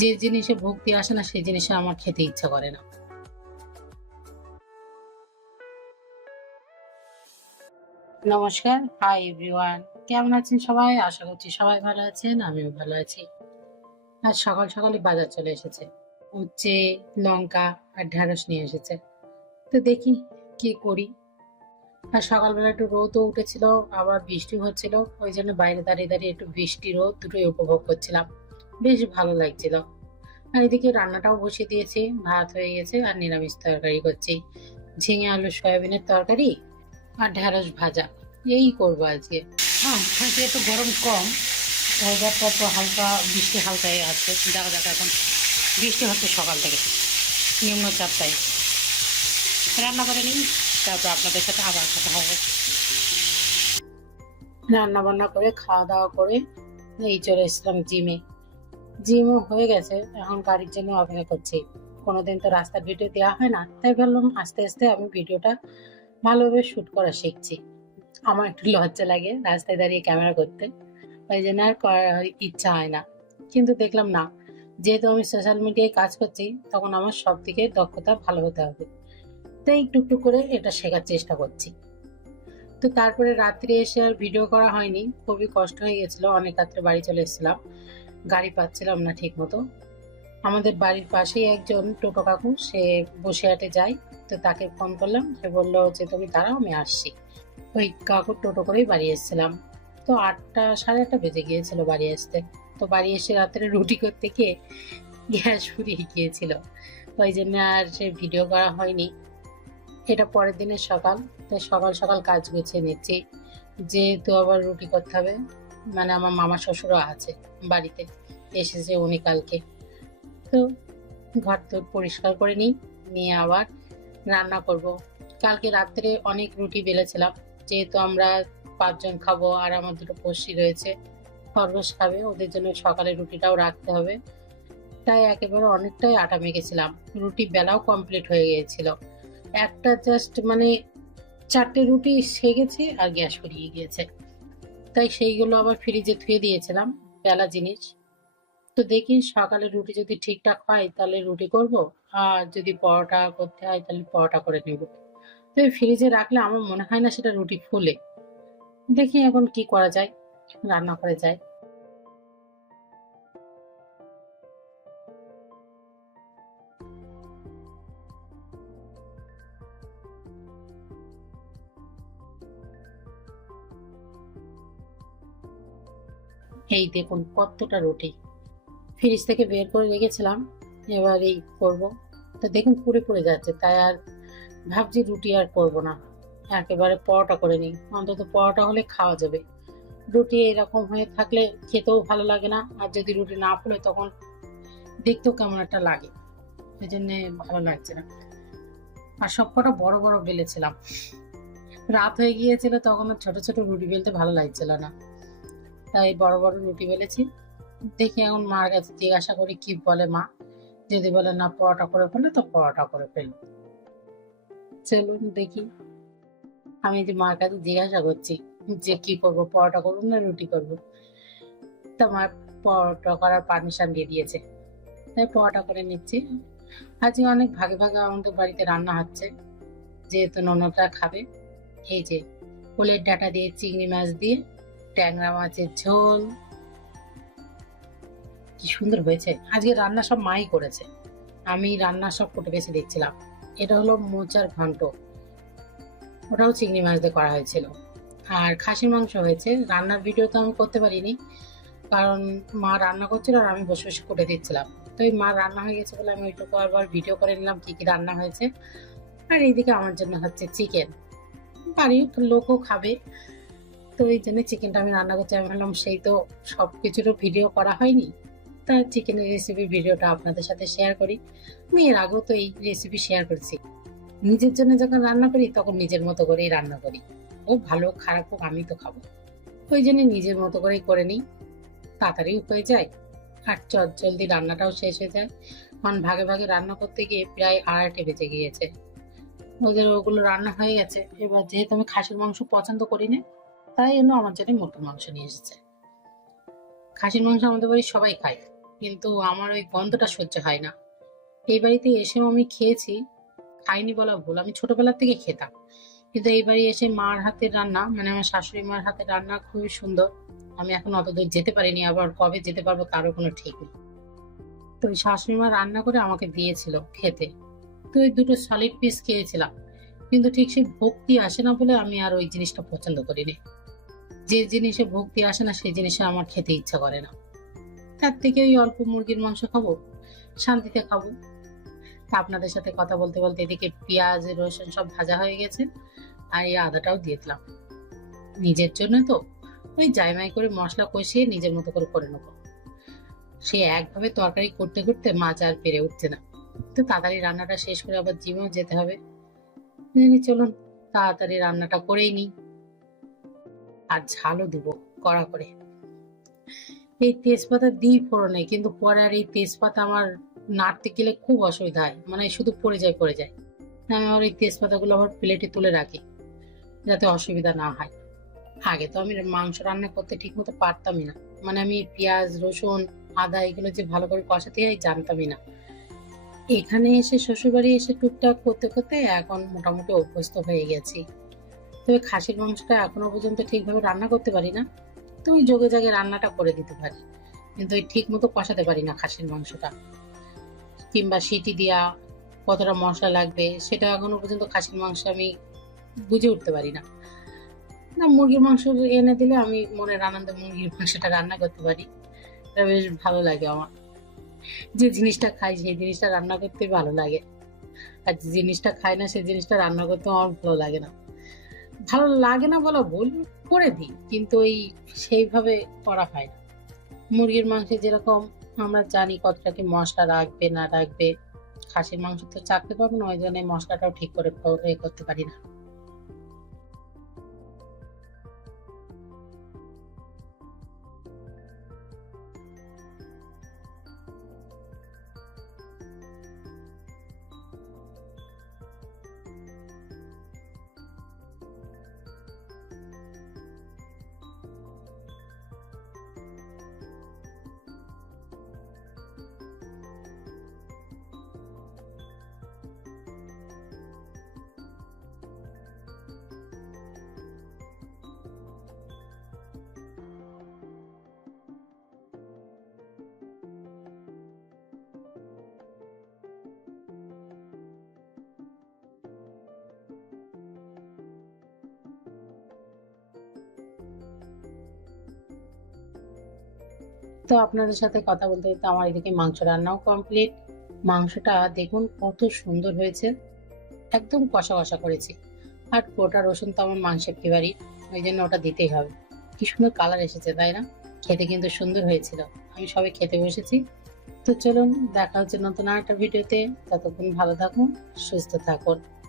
যে জিনিসে ভক্তি আসে না সেই জিনিসে আমার খেতে ইচ্ছা করে না। নমস্কার, হাই এভরিওয়ান। কেমন আছেন সবাই? আশা করছি সবাই ভালো আছেন, আমিও ভালো আছি। আজ সকাল সকালে বাজার চলে এসেছে, উচ্ছে, লঙ্কা আর ঢেঁড়স নিয়ে এসেছে। তো দেখি কি করি। আর সকালবেলা একটু রোদও উঠেছিল, আবার বৃষ্টি হচ্ছিল। ওই জন্য বাইরে দাঁড়িয়ে দাঁড়িয়ে একটু বৃষ্টি রোদ দুটোই উপভোগ করছিলাম। বেশ ভালো লাগছিল। আর এদিকে রান্নাটাও বসিয়ে দিয়েছি, ভাত হয়ে গেছে আর নিরামিষ তরকারি করছি। ঝিঙে আলু সয়াবিনের তরকারি আর ঢেঁড়স ভাজা, এই করবো আজকে। আজকে একটু গরম কম, ওয়েদারটা তো হালকা বৃষ্টি হালকাই আছে। দেখা যাক, এখন বৃষ্টি হচ্ছে সকাল থেকে, নিম্নচাপটাই। রান্না করে নিই, তারপর আপনাদের সাথে আবার কথা হবে। রান্না বান্না করে খাওয়া দাওয়া করে এই চলে এসেছিলাম জিমে। জিমও হয়ে গেছে, এখন গাড়ির জন্য অপেক্ষা করছি। কোনোদিন তো রাস্তার ভিডিও দেওয়া হয় না, তাই ভাবলাম আস্তে আস্তে আমি ভিডিওটা ভালোভাবে শুট করা শিখছি। আমার একটু লজ্জা লাগে রাস্তায় দাঁড়িয়ে ক্যামেরা করতে, ওই জন্য আর করার ইচ্ছা হয় না। কিন্তু দেখলাম না, যেহেতু আমি সোশ্যাল মিডিয়ায় কাজ করছি, তখন আমার সব দিকে দক্ষতা ভালো হতে হবে। তাই একটু একটু করে এটা শেখার চেষ্টা করছি। তো তারপরে রাত্রে এসে আর ভিডিও করা হয়নি, খুবই কষ্ট হয়ে গেছিল। অনেক রাত্রে বাড়ি চলে এসেছিলাম, গাড়ি পাচ্ছিলাম না ঠিক মতো। আমাদের বাড়ির পাশেই একজন টোটো কাকু, সে বসিরহাটে যায়। তো তাকে ফোন করলাম, সে বললো যে তুমি দাঁড়াও, আমি আসছি। ওই কাকুর টোটো করেই বাড়ি এসেছিলাম। তো 8টা সাড়ে 8টা বেজে গিয়েছিল বাড়ি আসতে। তো বাড়ি এসে রাত্রে রুটি করতে গিয়ে গ্যাস ফুরিয়ে গিয়েছিল, ওই জন্য আর সে ভিডিও করা হয়নি। এটা পরের দিনের সকাল, তাই সকাল সকাল কাজ গুছিয়ে নিচ্ছি। যেহেতু আবার রুটি করতে হবে, মানে আমার মামা শ্বশুরও আছে বাড়িতে, এসেছে উনি কালকে। তো ঘর তো পরিষ্কার করে নিই, নিয়ে আবার রান্না করব। কালকে রাত্রে অনেক রুটি বেলেছিলাম, যেহেতু আমরা 5 জন খাবো আর আমার দুটো পড়শি রয়েছে, খরগোশ খাবে, ওদের জন্য সকালে রুটিটাও রাখতে হবে। তাই একেবারে অনেকটাই আটা মেখেছিলাম, রুটি বেলাও কমপ্লিট হয়ে গিয়েছিল। একটা জাস্ট মানে 4টে রুটি সেকেছে আর গ্যাস ফুরিয়ে গিয়েছে, তাই সেইগুলো আবার ফ্রিজে ধুয়ে দিয়েছিলাম, বেলা জিনিস। তো দেখি সকালে রুটি যদি ঠিকঠাক হয় তাহলে রুটি করব, আর যদি পরোটা করতে হয় তাহলে পরোটা করে নেব। তো ফ্রিজে রাখলে আমার মনে হয় না সেটা রুটি ফুলে। দেখি এখন কি করা যায়, রান্না করে যায়। এই দেখুন কতটা রুটি ফ্রিজ থেকে বের করে রেখেছিলাম, এবার এই করবো। তো দেখুন পুড়ে পুড়ে যাচ্ছে, তাই আর ভাবছি রুটি আর করব না, একেবারে পরোটা করে নিই। অন্তত পরোটা হলে খাওয়া যাবে, রুটি এরকম হয়ে থাকলে খেতেও ভালো লাগে না, আর যদি রুটি না ফুলে তখন দেখতেও কেমন একটা লাগে, এই জন্য ভালো লাগছে না। আর সবকটা বড় বড় বেলেছিলাম, রাত হয়ে গিয়েছিল, তখন আর ছোট ছোট রুটি বেলতে ভালো লাগছিল না, তাই বড় বড় রুটি বেলেছি। দেখি এখন মার কাছে জিজ্ঞাসা করি কি বলে মা, যদি বলে না পরোটা করে ফেলো তো পরোটা করে ফেলো। চলুন দেখি। আমি যে মার কাছে জিজ্ঞাসা করছি যে কি করব, পরোটা করবো না রুটি করবো। তা মা পরোটা করার পারমিশন দিয়ে দিয়েছে, তাই পরোটা করে নিচ্ছি। আজকে অনেক ভাগে ভাগে আমাদের বাড়িতে রান্না হচ্ছে, যেহেতু ননদরা খাবে। এই যে ফুলের ডাঁটা দিয়ে চিংড়ি মাছ দিয়ে ট্যাংরা মাছের ঝোল, কি সুন্দর হয়েছে। আজকে রান্না সব মাই করেছে, আমি রান্না সব ফুটে বেছে দেখছিলাম। এটা হলো মোচার ঘন্ট, ওটাও চিংড়ি মাছ দিয়ে করা হয়েছিল। আর খাসির মাংস হয়েছে। রান্নার ভিডিও তো আমি করতে পারিনি, কারণ মা রান্না করছিল আর আমি বসে বসে কুটে দিচ্ছিলাম। তো এই মা রান্না হয়ে গেছে বলে আমি ওইটুকু আবার ভিডিও করে নিলাম কি কি রান্না হয়েছে। আর এইদিকে আমার জন্য হচ্ছে চিকেন, বাড়ির লোকও খাবে, তো এই জন্য চিকেনটা আমি রান্না করছি। আমি ভাবলাম সেই তো সবকিছুরও ভিডিও করা হয়নি, তা চিকেনের রেসিপি ভিডিওটা আপনাদের সাথে শেয়ার করি। আমি এর আগেও তো এই রেসিপি শেয়ার করেছি। নিজের জন্য যখন রান্না করি তখন নিজের মতো করেই রান্না করি, ও ভালো খারাপ হোক আমি তো খাবো, ওই জন্য নিজের মতো করেই করে নিই, তাড়াতাড়িও হয়ে যায় আর জলদি রান্নাটাও শেষ হয়ে যায়। কারণ ভাগে ভাগে রান্না করতে গিয়ে প্রায় 2:30 বেজে গিয়েছে। ওদের ওগুলো রান্না হয়ে গেছে। এবার যেহেতু আমি খাসির মাংস পছন্দ করি না, তাই জন্য আমার জন্য মুরগির মাংস নিয়ে এসেছে। খাসির মাংস আমাদের বাড়ির সবাই খায়, কিন্তু আমার ওই গন্ধটা সহ্য হয় না। এই বাড়িতে এসেও আমি খেয়েছি, খাইনি বলা ভুল, আমি ছোটবেলা থেকে খেতাম। কিন্তু এই বাড়ি এসে মার হাতের রান্না, মানে আমার শাশুড়ি মার হাতের রান্না খুবই সুন্দর। আমি এখন অত দূর যেতে পারিনি, আবার কবে যেতে পারবো তারও কোনো ঠিক নেই। তো ওই শাশুড়ি মা রান্না করে আমাকে দিয়েছিল খেতে। তো ওই দুটো সলিড পিস খেয়েছিলাম, কিন্তু ঠিক সেই ভক্তি আসে না বলে আমি আর ওই জিনিসটা পছন্দ করিনি। যে জিনিসে ভক্তি আসে না সেই জিনিসে আমার খেতে ইচ্ছা করে না। তার থেকে ওই অল্প মুরগির মাংস খাবো, শান্তিতে খাবো। তা আপনাদের সাথে কথা বলতে বলতে এদিকে পেঁয়াজ রসুন সব ভাজা হয়ে গেছে, আর এই আদাটাও দিয়ে দিলাম। নিজের জন্য তো ওই জাইমাই করে মশলা কষিয়ে নিজের মতো করে করে নেবো। সে একভাবে তরকারি করতে করতে মাছ আর পেরে উঠছে না। তো তাড়াতাড়ি রান্নাটা শেষ করে আবার জিমেও যেতে হবে। চলুন তাড়াতাড়ি রান্নাটা করেই নিই, আর ঝালও দিব কড়া করে। এই তেজপাতা দিই ফোড়নে, কিন্তু পরে আর এই তেজপাতা আমার নাড়তে গেলে খুব অসুবিধা হয়, মানে শুধু পড়ে যায়। আমি আমার এই তেজপাতা গুলো আবার প্লেটে তুলে রাখি, যাতে অসুবিধা না হয়। আগে তো আমি মাংস রান্না করতে ঠিক মতো পারতামই না, মানে আমি পেঁয়াজ রসুন আদা এগুলো যে ভালো করে কষাতে হয় জানতামই না। এখানে এসে শ্বশুরবাড়ি এসে টুকটাক করতে করতে এখন মোটামুটি অভ্যস্ত হয়ে গেছি। তবে খাসির মাংসটা এখনো পর্যন্ত ঠিকভাবে রান্না করতে পারি না। তো ওই যোগে জাগে রান্নাটা করে দিতে পারি, কিন্তু ওই ঠিক মতো কষাতে পারি না খাসির মাংসটা, কিংবা সিটি দিয়া কতটা মশলা লাগবে সেটা এখনো পর্যন্ত খাসির মাংস আমি বুঝে উঠতে পারি না। না, মুরগির মাংস এনে দিলে আমি মনের আনন্দে মুরগির মাংসটা রান্না করতে পারি। এটা বেশ ভালো লাগে আমার। যে জিনিসটা খাই সেই জিনিসটা রান্না করতে ভালো লাগে, আর যে জিনিসটা খাই না সেই জিনিসটা রান্না করতে আমার ভালো লাগে না। ভালো লাগে না বলা ভুল, করে দিই কিন্তু ওই সেইভাবে করা হয় না। মুরগির মাংসে যেরকম আমরা জানি কতটা কি মশলা রাখবে না রাখবে, খাসির মাংস তো চাকতে পারবো না, ওই জন্য মশলাটাও ঠিক করে করতে পারি না। তো আপনাদের সাথে কথা বলতে বলতে আমার এদিকে মাংস রান্নাও কমপ্লিট। মাংসটা দেখুন কত সুন্দর হয়েছে, একদম কষা কষা করেছি। আর গোটা রসুন তো আমার মাংসের ফেভারিট, ওই জন্য ওটা দিতেই হবে। কি সুন্দর কালার এসেছে তাই না? খেতে কিন্তু সুন্দর হয়েছিল। আমি সবে খেতে বসেছি। তো চলুন দেখা হচ্ছে নতুন আরেকটা ভিডিওতে। ততক্ষণ ভালো থাকুন, সুস্থ থাকুন।